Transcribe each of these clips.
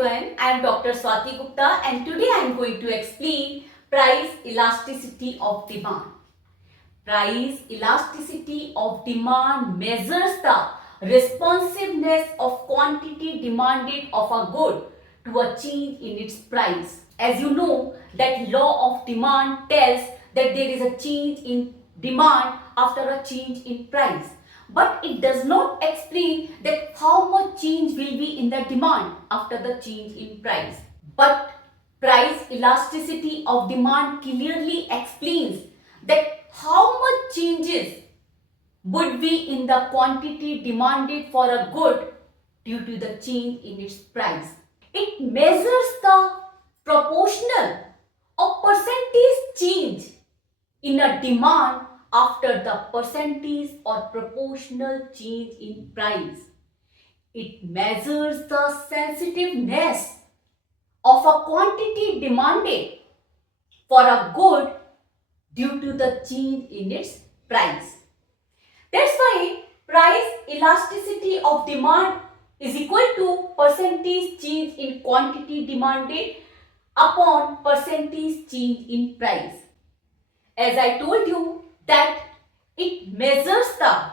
everyone, I am Dr. Swati Gupta and today I am going to explain price elasticity of demand. Price elasticity of demand measures the responsiveness of quantity demanded of a good to a change in its price. As you know that law of demand tells that there is a change in demand after a change in price. But it does not explain that how much change will be in the demand after the change in price. But price elasticity of demand clearly explains that how much changes would be in the quantity demanded for a good due to the change in its price. It measures the proportional or percentage change in a demand after the percentage or proportional change in price. It measures the sensitiveness of a quantity demanded for a good due to the change in its price. That's why price elasticity of demand is equal to percentage change in quantity demanded upon percentage change in price. As I told you that it measures the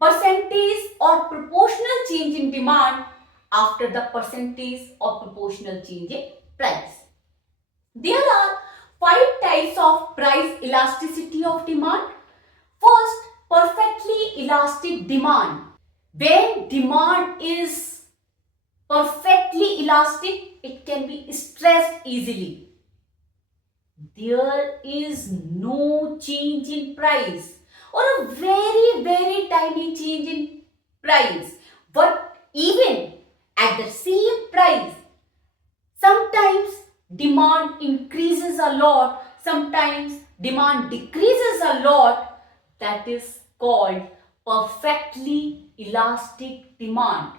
percentage or proportional change in demand after the percentage or proportional change in price. There are 5 types of price elasticity of demand. First, perfectly elastic demand. When demand is perfectly elastic, it can be stressed easily. There is no change in price or a very tiny change in price. But even at the same price, sometimes demand increases a lot, sometimes demand decreases a lot. That is called perfectly elastic demand.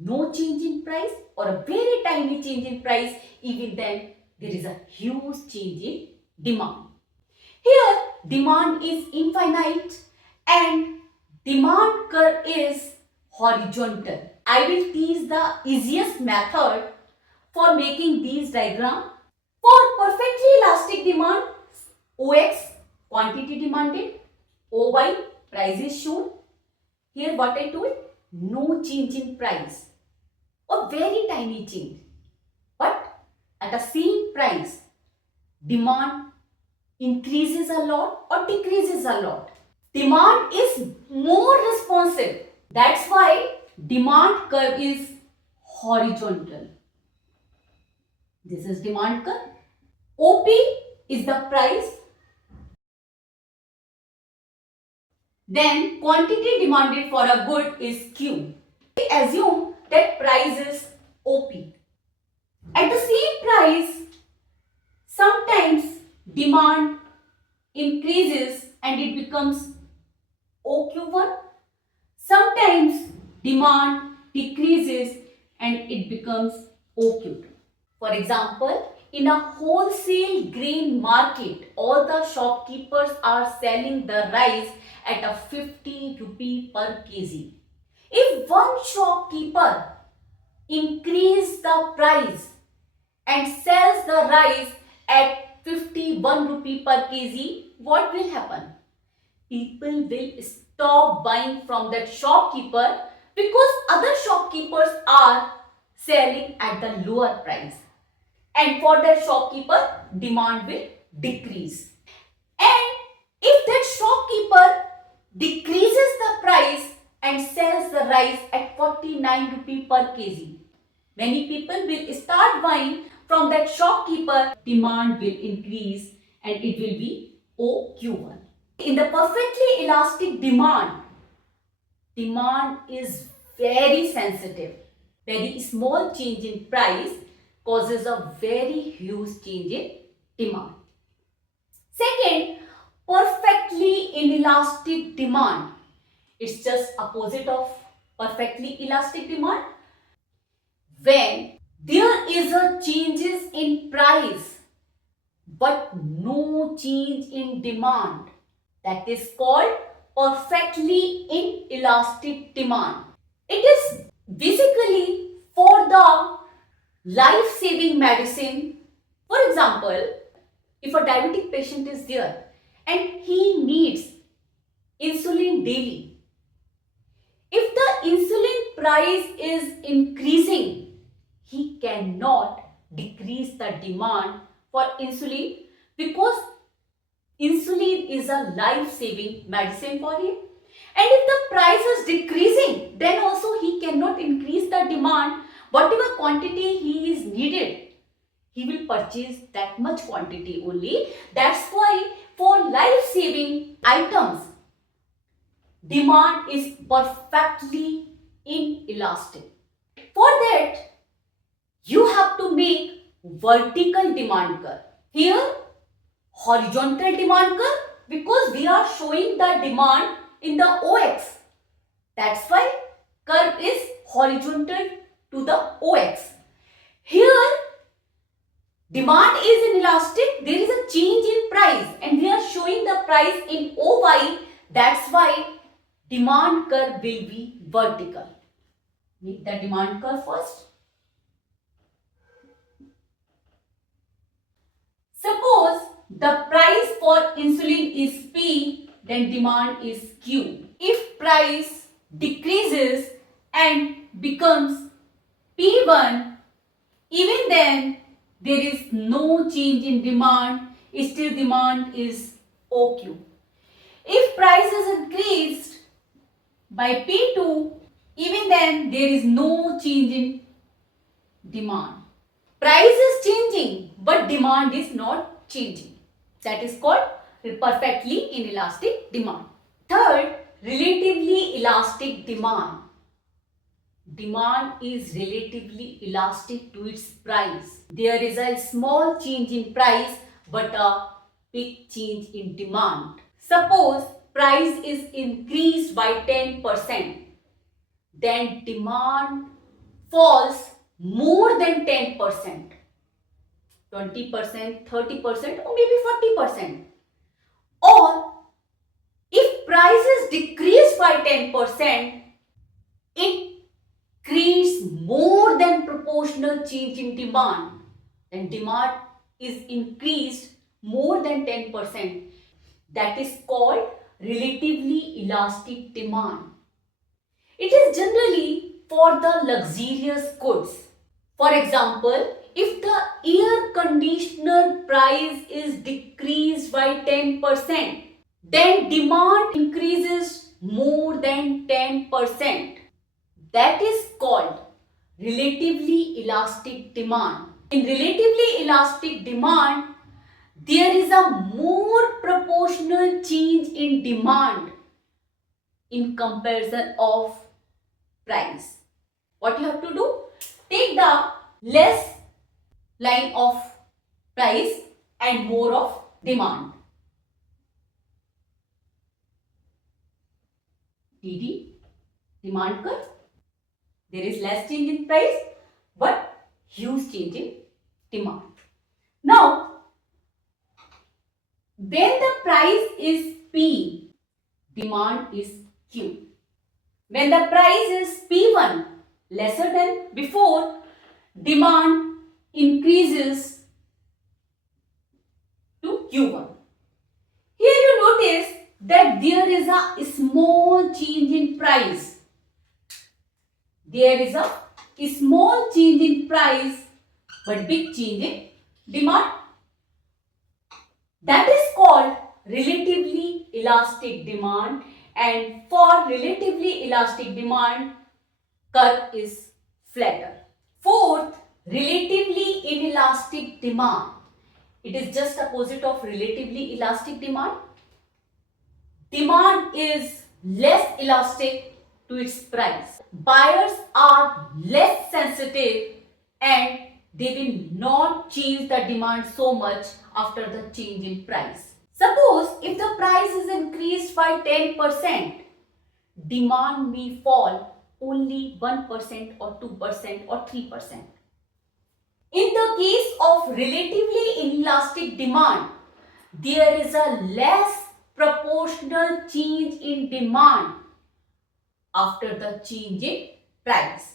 No change in price or a very tiny change in price, even then there is a huge change in demand. Here demand is infinite and demand curve is horizontal. I will teach the easiest method for making these diagrams. For perfectly elastic demand, OX quantity demanded, OY price is shown. Here what I told, no change in price or very tiny change. But at the same price, demand increases a lot or decreases a lot. Demand is more responsive. That's why demand curve is horizontal. This is demand curve. OP is the price. Then quantity demanded for a good is Q. We assume that price is OP. At the same price, sometimes demand increases and it becomes OQ1. Sometimes demand decreases and it becomes OQ2. For example, in a wholesale grain market, all the shopkeepers are selling the rice at a 50 rupee per kg. If one shopkeeper increases the price and sells the rice at 51 rupee per kg, what will happen? People will stop buying from that shopkeeper because other shopkeepers are selling at the lower price. And for that shopkeeper, demand will decrease. And if that shopkeeper decreases the price and sells the rice at 49 rupee per kg, many people will start buying from that shopkeeper. Demand will increase and it will be OQ1. In the perfectly elastic demand, demand is very sensitive. Very small change in price causes a very huge change in demand. Second, perfectly inelastic demand. It's just opposite of perfectly elastic demand. When there is a changes in price but no change in demand, that is called perfectly inelastic demand. It is basically for the life-saving medicine. For example, if a diabetic patient is there and he needs insulin daily, if the insulin price is increasing, he cannot decrease the demand for insulin because insulin is a life-saving medicine for him. And if the price is decreasing, then also he cannot increase the demand. Whatever quantity he is needed, he will purchase that much quantity only. That's why for life-saving items, demand is perfectly inelastic. For that, you have to make vertical demand curve. Here, horizontal demand curve because we are showing the demand in the OX. That's why curve is horizontal to the OX. Here, demand is inelastic. There is a change in price and we are showing the price in OY. That's why demand curve will be vertical. Make the demand curve first. Suppose the price for insulin is P, then demand is Q. If price decreases and becomes P1, even then there is no change in demand, still demand is OQ. If price is increased by P2, even then there is no change in demand. Price is changing but demand is not changing. That is called perfectly inelastic demand. Third, relatively elastic demand. Demand is relatively elastic to its price. There is a small change in price but a big change in demand. Suppose price is increased by 10%, then demand falls more than 10%, 20%, 30% or maybe 40%. Or if prices decrease by 10%, it creates more than proportional change in demand. And demand is increased more than 10%. That is called relatively elastic demand. It is generally for the luxurious goods. For example, if the air conditioner price is decreased by 10%, then demand increases more than 10%. That is called relatively elastic demand. In relatively elastic demand, there is a more proportional change in demand in comparison of price. What you have to do? Take the less line of price and more of demand. DD, demand curve. There is less change in price but huge change in demand. Now, when the price is P, demand is Q. When the price is P1 lesser than before, demand increases to Q1. Here you notice that there is a small change in price. There is a small change in price but big change in demand. That is called relatively elastic demand, and for relatively elastic demand, curve is flatter. Fourth, relatively inelastic demand. It is just opposite of relatively elastic demand. Demand is less elastic to its price. Buyers are less sensitive and they will not change the demand so much after the change in price. Suppose if the price is increased by 10%, demand may fall only 1% or 2% or 3%. In the case of relatively inelastic demand, there is a less proportional change in demand after the change in price.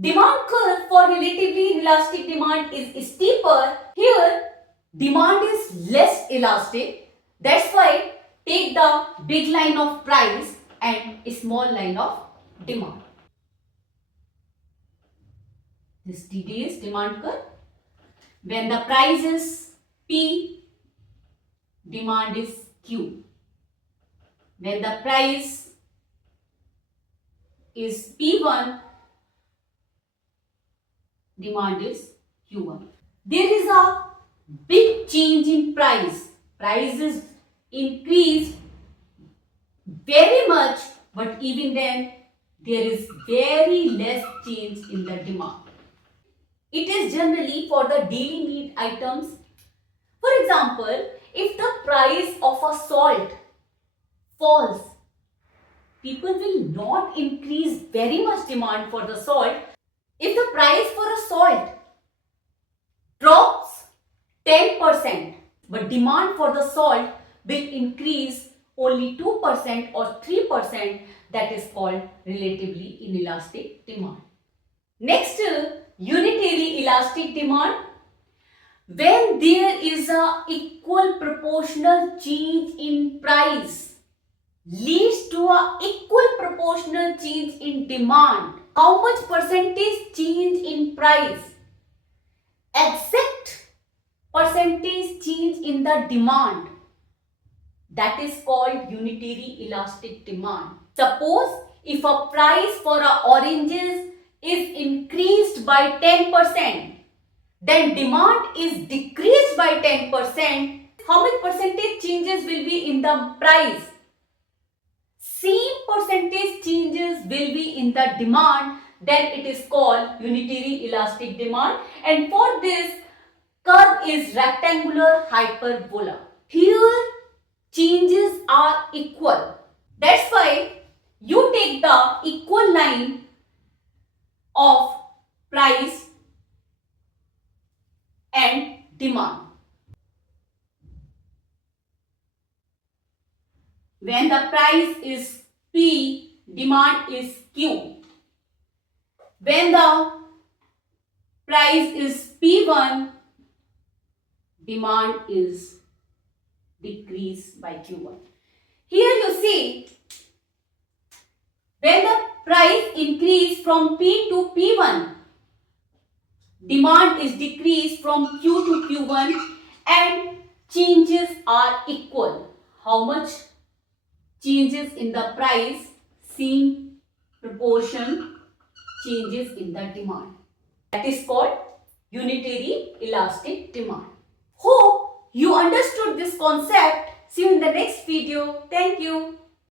Demand curve for relatively inelastic demand is steeper. Here, demand is less elastic. That's why take the big line of price and a small line of demand. This DD is demand curve. When the price is P, demand is Q. When the price is P1, demand is Q1. There is a big change in price. Prices increased very much, but even then there is very less change in the demand. It is generally for the daily need items. For example, if the price of a salt falls, people will not increase very much demand for the salt. If the price for a salt drops 10%, but demand for the salt will increase only 2% or 3%, that is called relatively inelastic demand. Next, unitary elastic demand. When there is a equal proportional change in price leads to a equal proportional change in demand. How much percentage change in price? Exact percentage change in the demand. That is called unitary elastic demand. Suppose if a price for oranges is increased by 10%, then demand is decreased by 10%. How much percentage changes will be in the price? Same percentage changes will be in the demand, then it is called unitary elastic demand. And for this, curve is rectangular hyperbola. Here, changes are equal. That's why you take the equal line of price and demand. When the price is P, demand is Q. When the price is P1, demand is decreased by Q1. Here you see, when the price increase from P to P1, demand is decreased from Q to Q1 and changes are equal. How much changes in the price? Same proportion changes in the demand. That is called unitary elastic demand. Hope you understood this concept. See you in the next video. Thank you.